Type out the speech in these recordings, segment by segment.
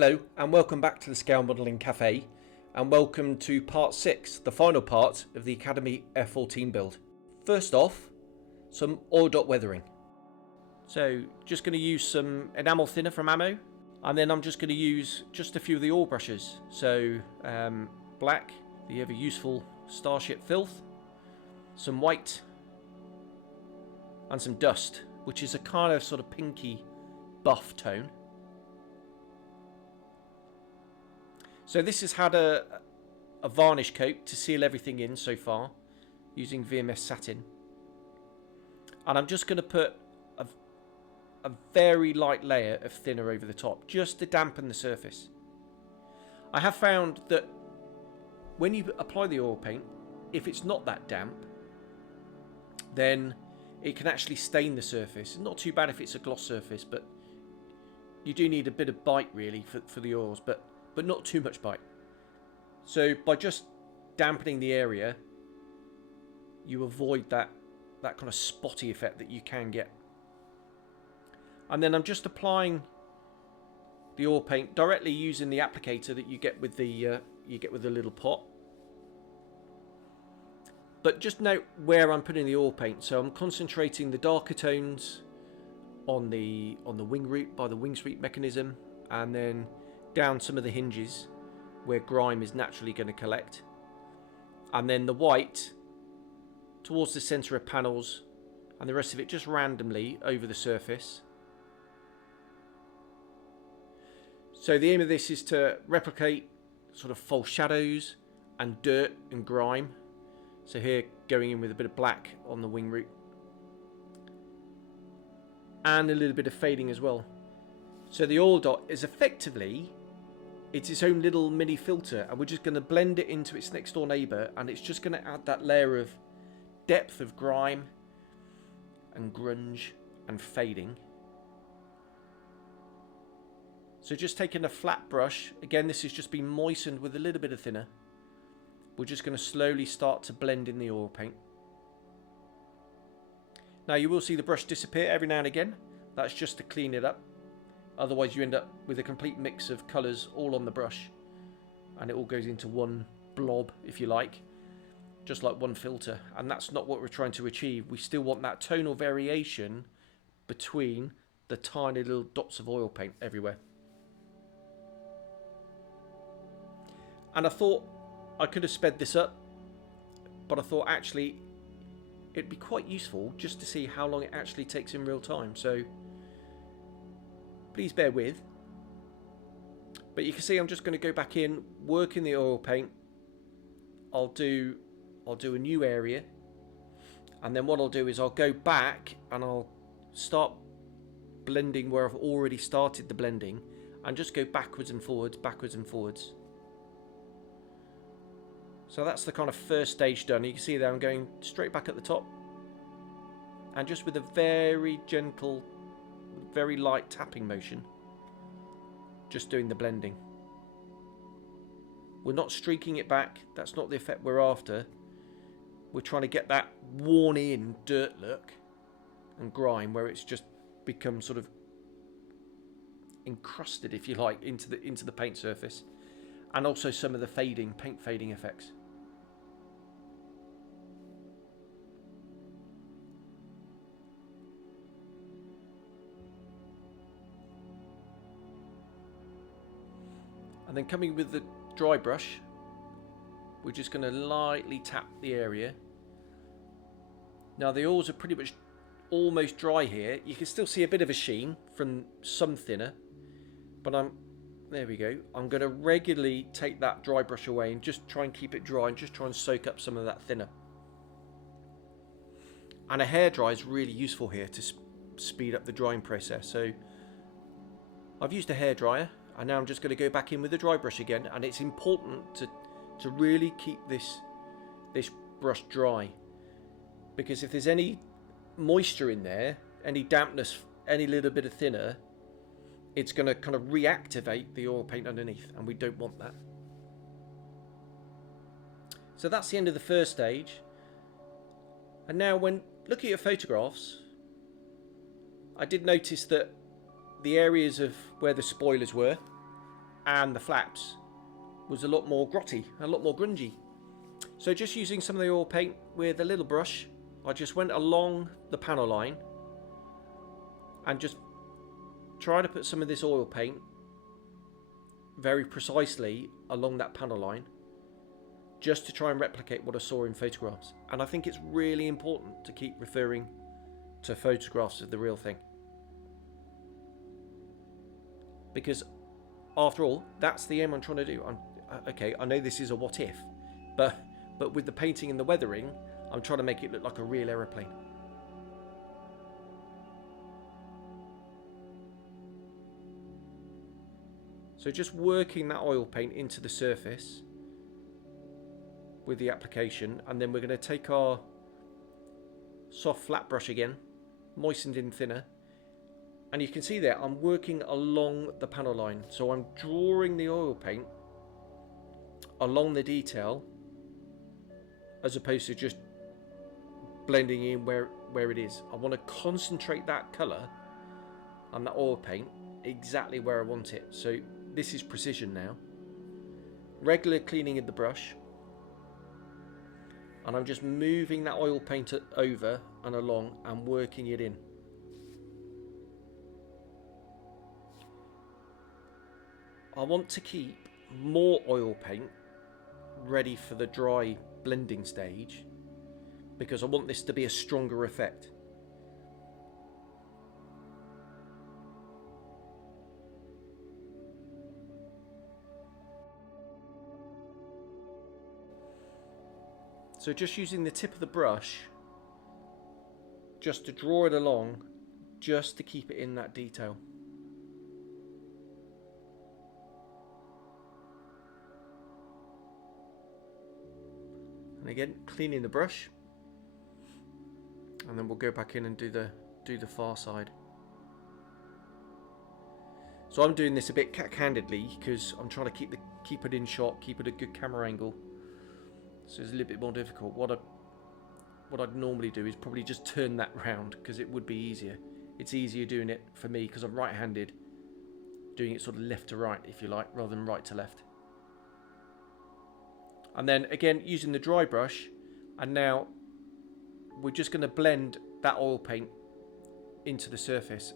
Hello and welcome back to the Scale Modelling Cafe, and welcome to part 6, the final part of the Academy F-14 build. First off, some oil dot weathering. So just going to use some enamel thinner from Ammo, and then I'm just going to use just a few of the oil brushes. So black, the ever useful Starship Filth, some white, and some dust, which is a kind of sort of pinky buff tone. So this has had a varnish coat to seal everything in so far, using VMS satin. And I'm just going to put a very light layer of thinner over the top, just to dampen the surface. I have found that when you apply the oil paint, if it's not that damp, then it can actually stain the surface. Not too bad if it's a gloss surface, but you do need a bit of bite really for the oils, but not too much bite. So by just dampening the area, you avoid that kind of spotty effect that you can get. And then I'm just applying the oil paint directly using the applicator that you get with the little pot. But just note where I'm putting the oil paint. So I'm concentrating the darker tones on the wing root by the wing sweep mechanism, and then down some of the hinges where grime is naturally going to collect, and then the white towards the center of panels, and the rest of it just randomly over the surface. So the aim of this is to replicate sort of false shadows and dirt and grime. So here going in with a bit of black on the wing root and a little bit of fading as well. So the oil dot is effectively, it's its own little mini filter, and we're just going to blend it into its next door neighbour, and it's just going to add that layer of depth of grime and grunge and fading. So just taking a flat brush, again this has just been moistened with a little bit of thinner, we're just going to slowly start to blend in the oil paint. Now you will see the brush disappear every now and again, that's just to clean it up. Otherwise you end up with a complete mix of colours all on the brush, and it all goes into one blob, if you like, just like one filter, and that's not what we're trying to achieve. We still want that tonal variation between the tiny little dots of oil paint everywhere. And I thought I could have sped this up, but I thought actually it'd be quite useful just to see how long it actually takes in real time. So please bear with. But you can see I'm just going to go back in, work in the oil paint. I'll do a new area, and then what I'll do is I'll go back and I'll start blending where I've already started the blending, and just go backwards and forwards, backwards and forwards. So that's the kind of first stage done. You can see there I'm going straight back at the top, and just with a very gentle, very light tapping motion, just doing the blending. We're not streaking it back, that's not the effect we're after. We're trying to get that worn in dirt look and grime where it's just become sort of encrusted, if you like, into the paint surface, and also some of the paint fading effects. And then coming with the dry brush, we're just going to lightly tap the area. Now the oils are pretty much almost dry here. You can still see a bit of a sheen from some thinner, but there we go. I'm going to regularly take that dry brush away and just try and keep it dry, and just try and soak up some of that thinner. And a hairdryer is really useful here to speed up the drying process. So I've used a hairdryer, and now I'm just going to go back in with the dry brush again, and it's important to really keep this brush dry, because if there's any moisture in there, any dampness, any little bit of thinner, it's going to kind of reactivate the oil paint underneath, and we don't want that. So that's the end of the first stage. And now when looking at photographs, I did notice that the areas of where the spoilers were and the flaps was a lot more grotty, a lot more grungy. So just using some of the oil paint with a little brush, I just went along the panel line and just try to put some of this oil paint very precisely along that panel line, just to try and replicate what I saw in photographs. And I think it's really important to keep referring to photographs of the real thing, because after all, that's the aim I'm trying to do. Okay, I know this is a what if, but with the painting and the weathering, I'm trying to make it look like a real aeroplane. So just working that oil paint into the surface with the application, and then we're going to take our soft flat brush again, moistened in thinner, and you can see there I'm working along the panel line. So I'm drawing the oil paint along the detail as opposed to just blending in where it is. I want to concentrate that colour and that oil paint exactly where I want it. So this is precision now. Regular cleaning of the brush, and I'm just moving that oil paint over and along and working it in. I want to keep more oil paint ready for the dry blending stage because I want this to be a stronger effect. So just using the tip of the brush just to draw it along, just to keep it in that detail. And again, cleaning the brush, and then we'll go back in and do the far side. So I'm doing this a bit candidly because I'm trying to keep it in shot, keep it a good camera angle. So it's a little bit more difficult. What I'd normally do is probably just turn that round because it would be easier. It's easier doing it for me because I'm right-handed, doing it sort of left to right, if you like, rather than right to left. And then again, using the dry brush, and now we're just going to blend that oil paint into the surface.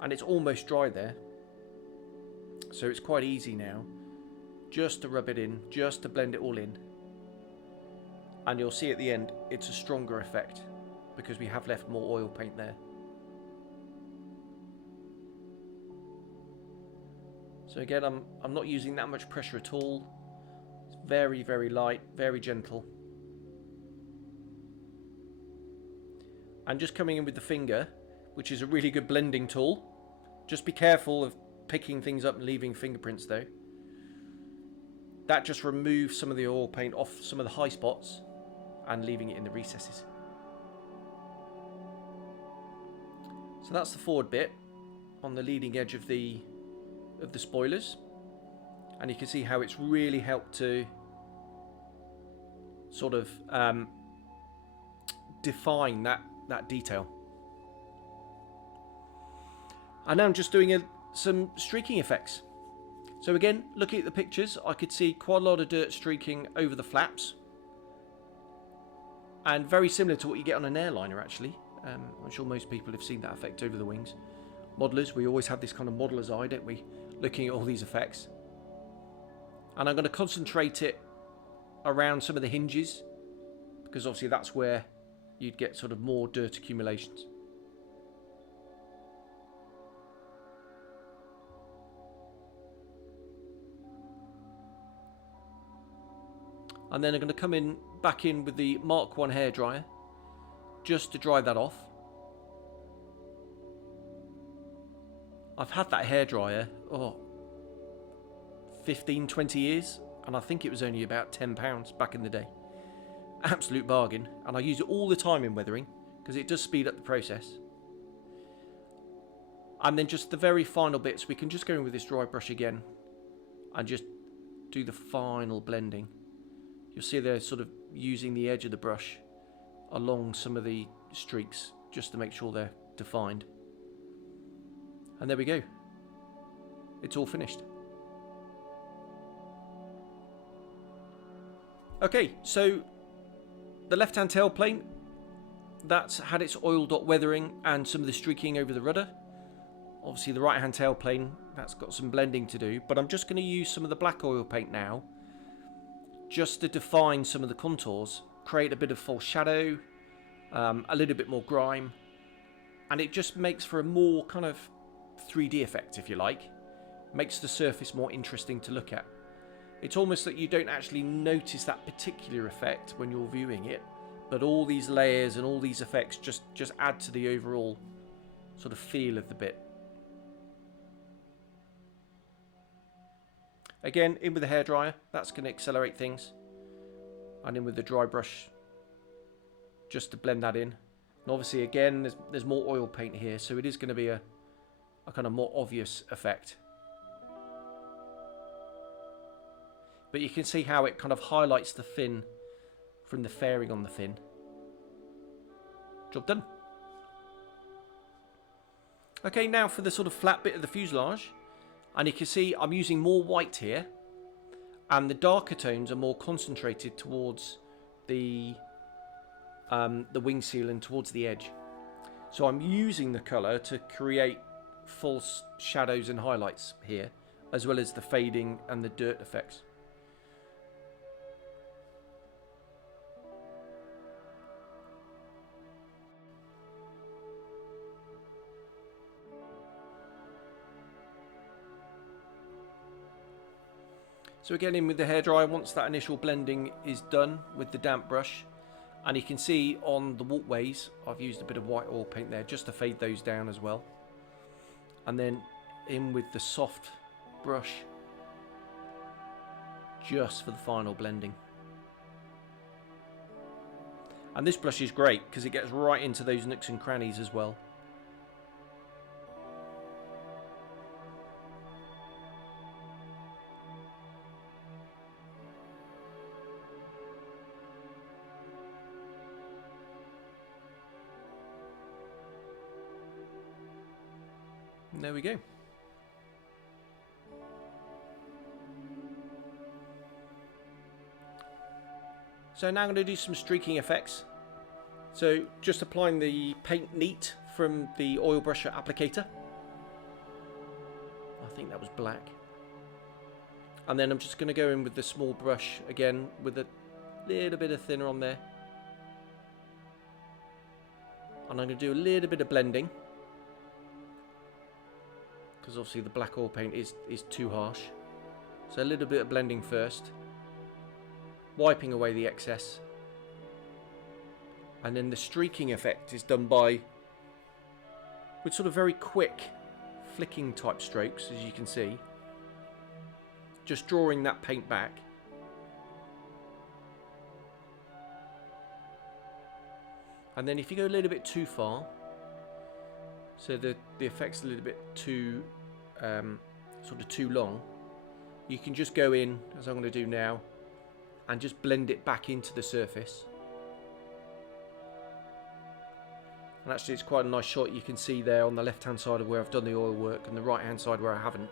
And it's almost dry there, so it's quite easy now just to rub it in, just to blend it all in. And you'll see at the end it's a stronger effect because we have left more oil paint there. So again, I'm not using that much pressure at all. It's very, very light, very gentle. And just coming in with the finger, which is a really good blending tool. Just be careful of picking things up and leaving fingerprints though. That just removes some of the oil paint off some of the high spots and leaving it in the recesses. So that's the forward bit on the leading edge of the spoilers, and you can see how it's really helped to sort of define that detail. And now I'm just doing some streaking effects. So again, looking at the pictures, I could see quite a lot of dirt streaking over the flaps. And very similar to what you get on an airliner, actually. I'm sure most people have seen that effect over the wings. Modelers, we always have this kind of modeler's eye, don't we? Looking at all these effects. And I'm going to concentrate it around some of the hinges, because obviously that's where you'd get sort of more dirt accumulations. And then I'm going to come back in with the Mark 1 hairdryer just to dry that off. I've had that hairdryer 15-20 years, and I think it was only about £10 back in the day. Absolute bargain, and I use it all the time in weathering because it does speed up the process. And then just the very final bits, we can just go in with this dry brush again and just do the final blending. You'll see they're sort of using the edge of the brush along some of the streaks just to make sure they're defined. And there we go. It's all finished. Okay, so the left-hand tailplane, that's had its oil dot weathering and some of the streaking over the rudder. Obviously the right-hand tailplane, that's got some blending to do, but I'm just going to use some of the black oil paint now just to define some of the contours, create a bit of false shadow, a little bit more grime, and it just makes for a more kind of 3D effect, if you like. Makes the surface more interesting to look at. It's almost that you don't actually notice that particular effect when you're viewing it, but all these layers and all these effects just add to the overall sort of feel of the bit. Again, in with the hairdryer, that's going to accelerate things. And in with the dry brush, just to blend that in. And obviously, again, there's more oil paint here, so it is going to be a kind of more obvious effect. But you can see how it kind of highlights the fin from the fairing on the fin. Job done. Okay, now for the sort of flat bit of the fuselage. And you can see I'm using more white here. And the darker tones are more concentrated towards the wing seal and towards the edge. So I'm using the colour to create false shadows and highlights here, as well as the fading and the dirt effects. So again, in with the hairdryer, once that initial blending is done with the damp brush, and you can see on the walkways, I've used a bit of white oil paint there just to fade those down as well. And then in with the soft brush, just for the final blending. And this brush is great because it gets right into those nooks and crannies as well. And there we go. So now I'm going to do some streaking effects. So just applying the paint neat from the oil brusher applicator. I think that was black. And then I'm just going to go in with the small brush again with a little bit of thinner on there. And I'm going to do a little bit of blending, because obviously the black oil paint is too harsh. So a little bit of blending first, wiping away the excess, and then the streaking effect is done with sort of very quick flicking type strokes, as you can see, just drawing that paint back. And then if you go a little bit too far, so the effect's a little bit too sort of too long, you can just go in, as I'm going to do now, and just blend it back into the surface. And actually it's quite a nice shot you can see there on the left hand side of where I've done the oil work and the right hand side where I haven't.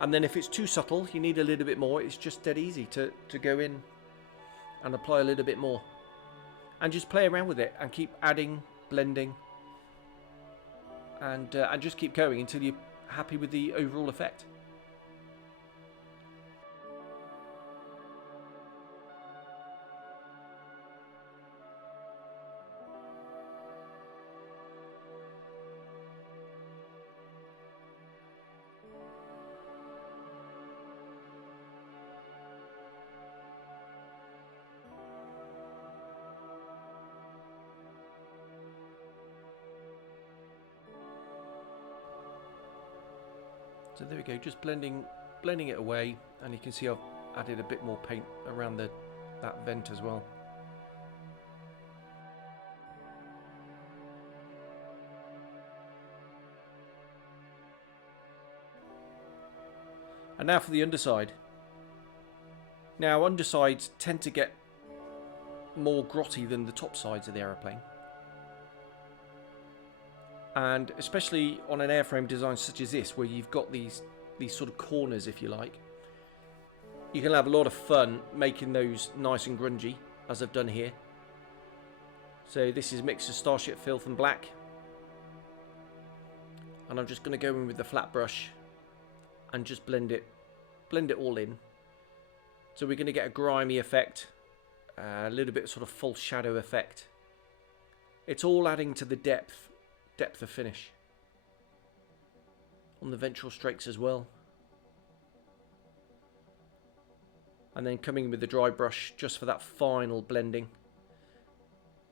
And then if it's too subtle, you need a little bit more. It's just dead easy to go in and apply a little bit more. And just play around with it and keep adding, blending, and just keep going until you're happy with the overall effect. So there we go, just blending it away, and you can see I've added a bit more paint around that vent as well. And now for the underside. Now undersides tend to get more grotty than the top sides of the aeroplane. And especially on an airframe design such as this, where you've got these these sort of corners, if you like. You can have a lot of fun making those nice and grungy, as I've done here. So this is a mix of Starship Filth and black. And I'm just going to go in with the flat brush and just blend it all in. So we're going to get a grimy effect, a little bit of sort of false shadow effect. It's all adding to the depth of finish on the ventral strakes as well. And then coming in with the dry brush just for that final blending.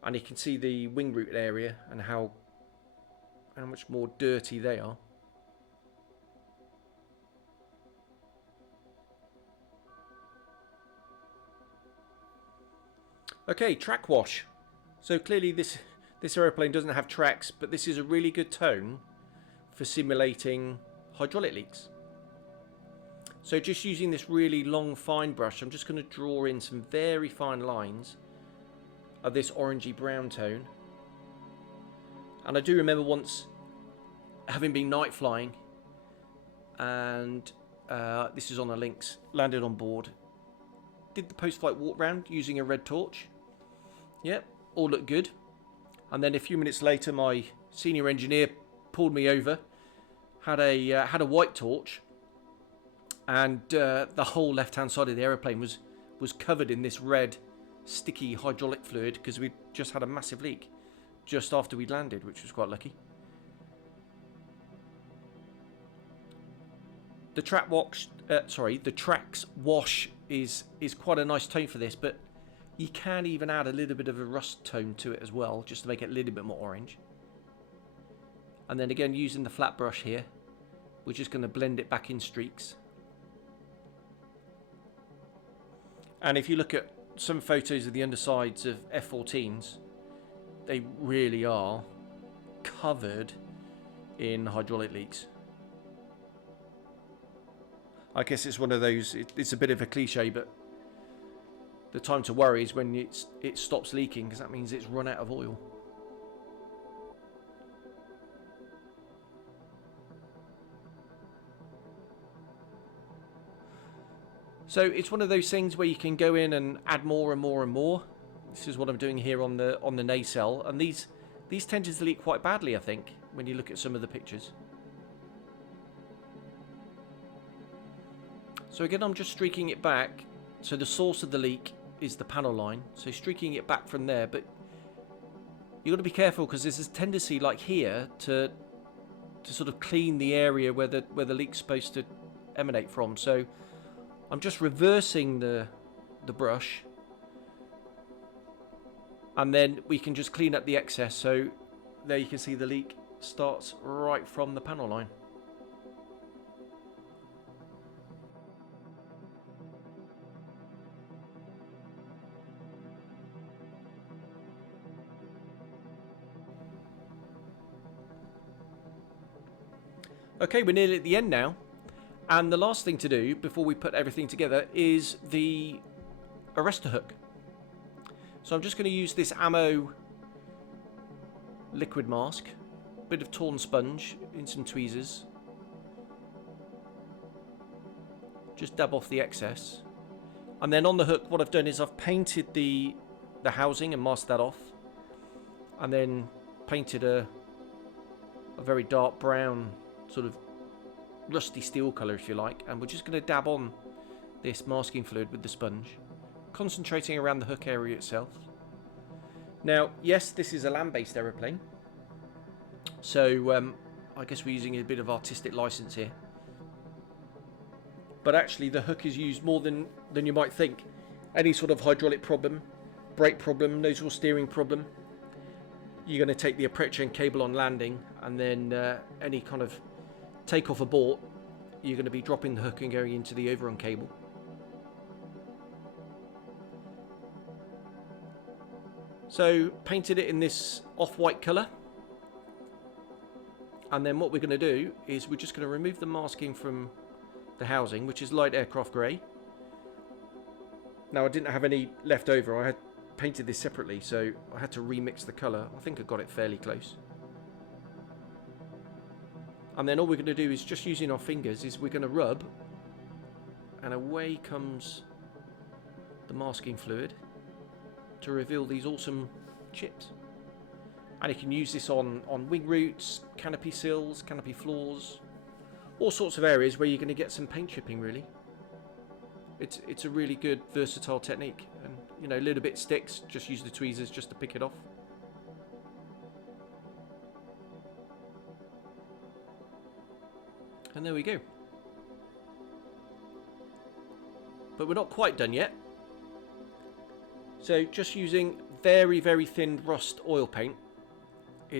And you can see the wing root area and how much more dirty they are. Okay, track wash. So clearly this aeroplane doesn't have tracks, but this is a really good tone for simulating hydraulic leaks. So just using this really long fine brush, I'm just going to draw in some very fine lines of this orangey brown tone. And I do remember once having been night flying, and this is on a Lynx, landed on board, did the post-flight walk round using a red torch. Yep, all looked good. And then a few minutes later, my senior engineer pulled me over, had a white torch, and the whole left-hand side of the aeroplane was covered in this red, sticky hydraulic fluid because we'd just had a massive leak just after we'd landed, which was quite lucky. The tracks wash is quite a nice tone for this, but you can even add a little bit of a rust tone to it as well, just to make it a little bit more orange. And then again, using the flat brush here, we're just going to blend it back in streaks. And if you look at some photos of the undersides of F-14s, they really are covered in hydraulic leaks. I guess it's one of those, it's a bit of a cliche, but the time to worry is when it stops leaking, because that means it's run out of oil. So it's one of those things where you can go in and add more and more and more. This is what I'm doing here on the nacelle, and these tend to leak quite badly, I think, when you look at some of the pictures. So again, I'm just streaking it back. So the source of the leak is the panel line. So streaking it back from there, but you've got to be careful because there's this tendency, like here, to sort of clean the area where the leak's supposed to emanate from. So I'm just reversing the brush, and then we can just clean up the excess. So there you can see the leak starts right from the panel line. Okay, we're nearly at the end now, and the last thing to do before we put everything together is the arrestor hook. So I'm just going to use this ammo liquid mask, bit of torn sponge in some tweezers, just dab off the excess, and then on the hook what I've done is I've painted the housing and masked that off, and then painted a very dark brown, sort of rusty steel colour if you like, and we're just going to dab on this masking fluid with the sponge, concentrating around the hook area itself. Now yes, this is a land-based aeroplane, so I guess we're using a bit of artistic license here, but actually the hook is used more than you might think. Any sort of hydraulic problem, brake problem, nozzle steering problem, you're going to take the approach end cable on landing, and then any kind of takeoff abort, you're going to be dropping the hook and going into the overrun cable. So painted it in this off-white colour, and then what we're going to do is we're just going to remove the masking from the housing, which is light aircraft grey. Now I didn't have any left over, I had painted this separately, so I had to remix the colour. I think I got it fairly close. And then all we're going to do is, just using our fingers, is we're going to rub, and away comes the masking fluid to reveal these awesome chips. And you can use this on wing roots, canopy sills, canopy floors, all sorts of areas where you're going to get some paint chipping, really. It's a really good, versatile technique. And, you know, a little bit sticks, just use the tweezers just to pick it off. And there we go. But we're not quite done yet. So just using very, very thin rust oil paint,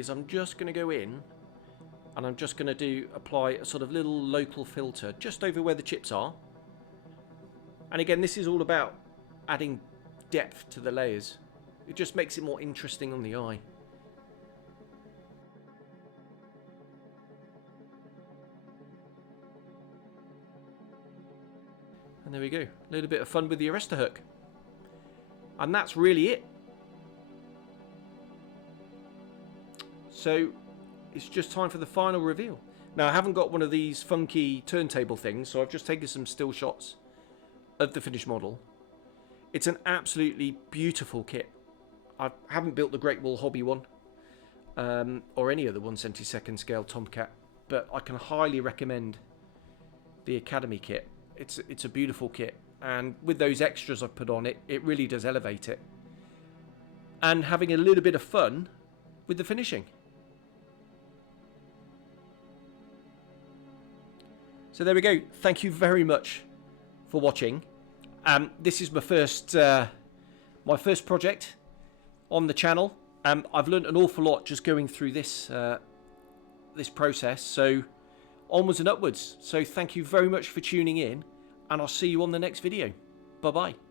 I'm just going to go in and I'm just going to apply a sort of little local filter just over where the chips are. And again, this is all about adding depth to the layers. It just makes it more interesting on the eye. And there we go. A little bit of fun with the arrestor hook. And that's really it. So it's just time for the final reveal. Now, I haven't got one of these funky turntable things, so I've just taken some still shots of the finished model. It's an absolutely beautiful kit. I haven't built the Great Wall Hobby one, or any other 1/72 scale Tomcat, but I can highly recommend the Academy kit. It's a beautiful kit, and with those extras I've put on it, it really does elevate it. And having a little bit of fun with the finishing. So there we go. Thank you very much for watching. This is my first project on the channel. I've learned an awful lot just going through this process. So onwards and upwards. So thank you very much for tuning in, and I'll see you on the next video. Bye bye.